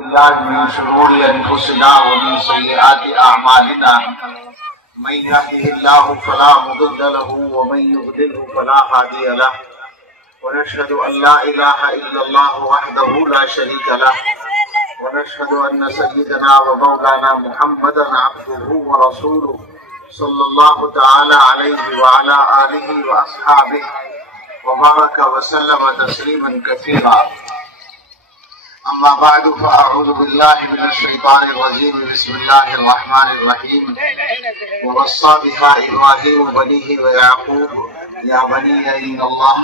بالله من شرور أنفسنا ومن سيئات أعمالنا من يهده الله فلا مضل له ومن يضلل فلا هادي له ونشهد أن لا إله إلا الله وحده لا شريك له ونشهد أن سيدنا ومولانا محمدا عبده ورسوله صلى الله تعالى عليه وعلى آله وأصحابه وبارك وسلم تسليما كثيرا. أما بعد فأعوذ بالله من الشيطان الرجيم. بسم الله الرحمن الرحيم. ووصى بها إبراهيم بنيه ويعقوب يا بني إن الله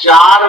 4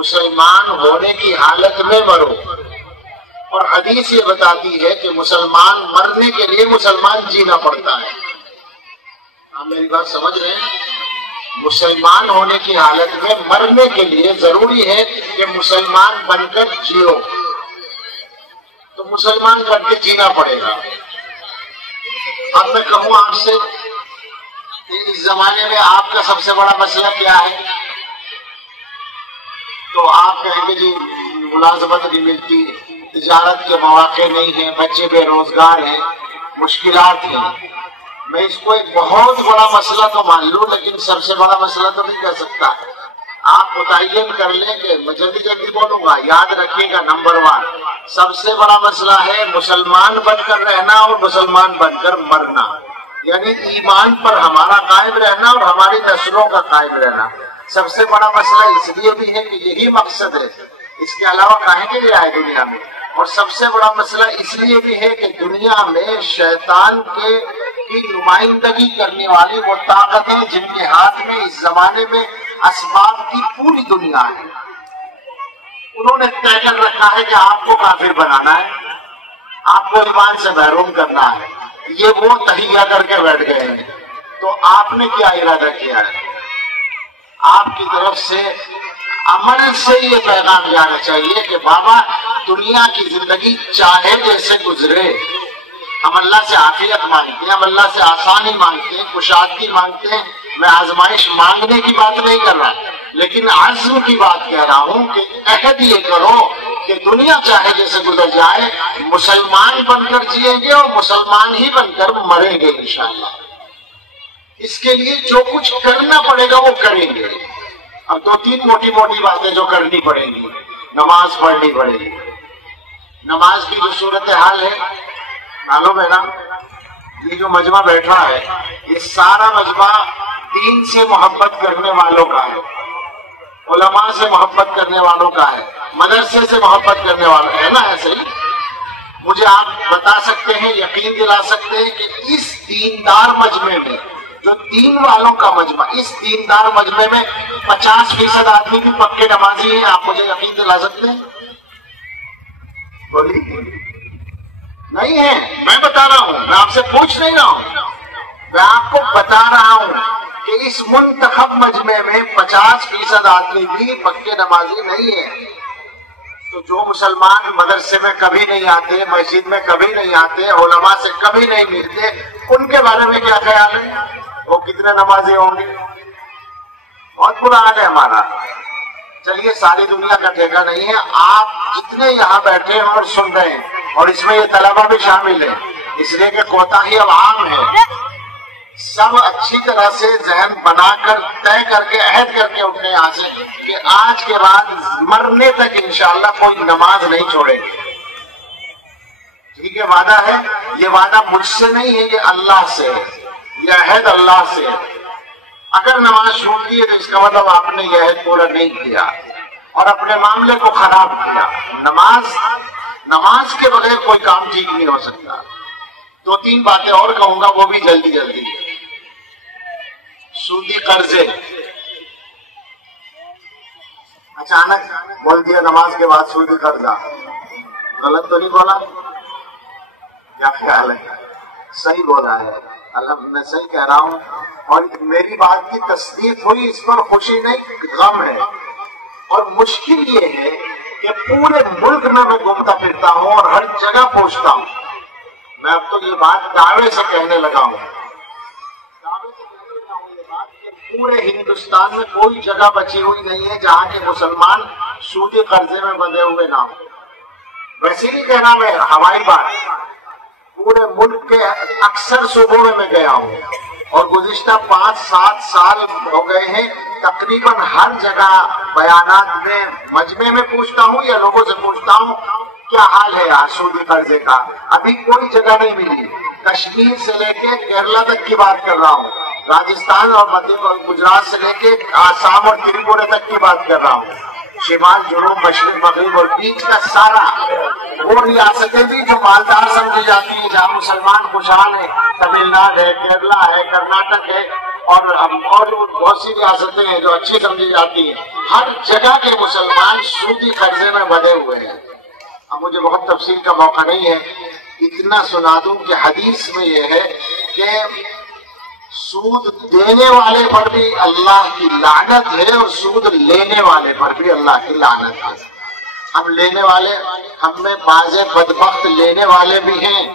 مسلمان ہونے کی حالت میں مرو، اور حدیث یہ بتاتی ہے کہ مسلمان مرنے کے لیے مسلمان جینا پڑتا ہے۔ آپ میری بات سمجھ رہے ہیں؟ مسلمان ہونے کی حالت میں مرنے کے لیے ضروری ہے کہ مسلمان بن کر جیو، تو مسلمان بن کے جینا پڑے گا۔ اب میں کہوں آپ سے اس زمانے میں آپ کا سب سے بڑا مسئلہ کیا ہے؟ تو آپ کہیں گے جی ملازمت نہیں ملتی، تجارت کے مواقع نہیں ہیں، بچے بے روزگار ہیں، مشکلات ہیں۔ میں اس کو ایک بہت بڑا مسئلہ تو مان لوں، لیکن سب سے بڑا مسئلہ تو نہیں کہہ سکتا۔ آپ متعین کر لیں کہ میں جلدی جلدی بولوں گا، یاد رکھیے گا، نمبر 1 سب سے بڑا مسئلہ ہے مسلمان بن کر رہنا اور مسلمان بن کر مرنا، یعنی ایمان پر ہمارا قائم رہنا اور ہماری نسلوں کا قائم رہنا۔ سب سے بڑا مسئلہ اس لیے بھی ہے کہ یہی مقصد ہے، اس کے علاوہ کہیں کے لیے آئے دنیا میں۔ اور سب سے بڑا مسئلہ اس لیے بھی ہے کہ دنیا میں شیطان کی نمائندگی کرنے والی وہ طاقتیں جن کے ہاتھ میں اس زمانے میں اسباب کی پوری دنیا ہے، انہوں نے طے کر رکھا ہے کہ آپ کو کافر بنانا ہے، آپ کو ایمان سے محروم کرنا ہے۔ یہ وہ تہیہ کر کے بیٹھ گئے ہیں۔ تو آپ نے کیا ارادہ کیا ہے؟ آپ کی طرف سے عمل سے یہ پیغام جانا چاہیے کہ بابا دنیا کی زندگی چاہے جیسے گزرے، ہم اللہ سے عافیت مانگتے ہیں، ہم اللہ سے آسانی مانگتے ہیں، کشادگی مانگتے ہیں۔ میں آزمائش مانگنے کی بات نہیں کر رہا، لیکن عزم کی بات کہہ رہا ہوں کہ عہد یہ کرو کہ دنیا چاہے جیسے گزر جائے، مسلمان بن کر جیئیں گے اور مسلمان ہی بن کر مریں گے انشاءاللہ۔ اس کے لیے جو کچھ کرنا پڑے گا وہ کریں گے۔ اب 2-3 موٹی موٹی باتیں جو کرنی پڑیں گی۔ نماز پڑھنی پڑے گی۔ نماز کی جو صورتحال ہے معلوم ہے نا، یہ جو مجمع بیٹھا ہے یہ سارا مجمع دین سے محبت کرنے والوں کا ہے، علماء سے محبت کرنے والوں کا ہے، مدرسے سے محبت کرنے والوں ہے نا، ایسے ہی مجھے آپ بتا سکتے ہیں، یقین دلا سکتے ہیں کہ اس دیندار مجمع میں جو دین والوں کا مجمع، اس دیندار مجمع میں 50% آدمی بھی پکے نمازی ہیں، آپ مجھے یقین دلا سکتے ہیں؟ بولیے نہیں ہے، میں بتا رہا ہوں، میں آپ سے پوچھ نہیں رہا ہوں، میں آپ کو بتا رہا ہوں کہ اس منتخب مجمع میں 50% آدمی بھی پکے نمازی نہیں ہیں۔ تو جو مسلمان مدرسے میں کبھی نہیں آتے، مسجد میں کبھی نہیں آتے، علماء سے کبھی نہیں ملتے، ان کے بارے میں کیا خیال ہے؟ وہ کتنے نمازی ہوں گے؟ بہت برا حال ہے ہمارا۔ چلیے ساری دنیا کا ٹھیکہ نہیں ہے، آپ جتنے یہاں بیٹھے ہیں اور سن رہے ہیں، اور اس میں یہ طلبہ بھی شامل ہیں، اس لیے کہ کوتاہی اب عام ہے، سب اچھی طرح سے ذہن بنا کر طے کر کے عہد کر کے اٹھنے یہاں سے کہ آج کے بعد مرنے تک انشاءاللہ کوئی نماز نہیں چھوڑے گی۔ ٹھیک ہے، وعدہ ہے، یہ وعدہ مجھ سے نہیں ہے، یہ اللہ سے ہے، یہ عہد اللہ سے ہے۔ اگر نماز چھوٹتی ہے تو اس کا مطلب آپ نے یہ عہد پورا نہیں کیا اور اپنے معاملے کو خراب کیا۔ نماز کے بغیر کوئی کام ٹھیک نہیں ہو سکتا۔ 2-3 باتیں اور کہوں گا، وہ بھی جلدی جلدی۔ سودی قرضے، اچانک بول دیا نماز کے بعد سودی قرضہ، غلط تو نہیں بولا؟ کیا خیال ہے؟ صحیح بولا ہے، میں صحیح کہہ رہا ہوں، اور میری بات کی تصدیق ہوئی، اس پر خوشی نہیں غم ہے۔ اور مشکل یہ ہے کہ پورے ملک میں گھومتا پھرتا ہوں اور ہر جگہ پہنچتا ہوں، میں اب تو یہ بات دعوے سے کہنے لگا ہوں، پورے ہندوستان میں کوئی جگہ بچی ہوئی نہیں ہے جہاں کے مسلمان سودی قرضے میں بندھے ہوئے نہ ہوں۔ ویسے نہیں کہنا میں ہماری بات، پورے ملک کے اکثر صوبوں میں گیا ہوں اور گزشتہ 5-7 سال ہو گئے ہیں، تقریباً ہر جگہ بیانات میں مجمع میں پوچھتا ہوں یا لوگوں سے پوچھتا ہوں کیا حال ہے یار سودی قرضے کا۔ ابھی کوئی جگہ نہیں ملی، کشمیر سے لے کے کیرلا تک کی بات کر رہا ہوں، راجستھان اور گجرات سے لے کے آسام اور تریپورہ تک کی بات کر رہا ہوں، شمال جنوب مشرق مغرب اور بیچ کا سارا وہ ریاستیں بھی جو مالدار سمجھی جاتی ہیں جہاں مسلمان خوشحال ہیں، تمل ناڈو ہے، کیرلا ہے، کرناٹک ہے اور بہت سی ریاستیں ہیں جو اچھی سمجھی جاتی ہیں، ہر جگہ کے مسلمان سودی قرضے میں بندھے ہوئے ہیں۔ اب مجھے بہت تفصیل کا موقع نہیں ہے، اتنا سنا دوں کہ حدیث میں یہ ہے کہ سود دینے والے پر بھی اللہ کی لعنت ہے اور سود لینے والے پر بھی اللہ کی لعنت ہے۔ ہم لینے والے، ہم میں بعض بدبخت لینے والے بھی ہیں۔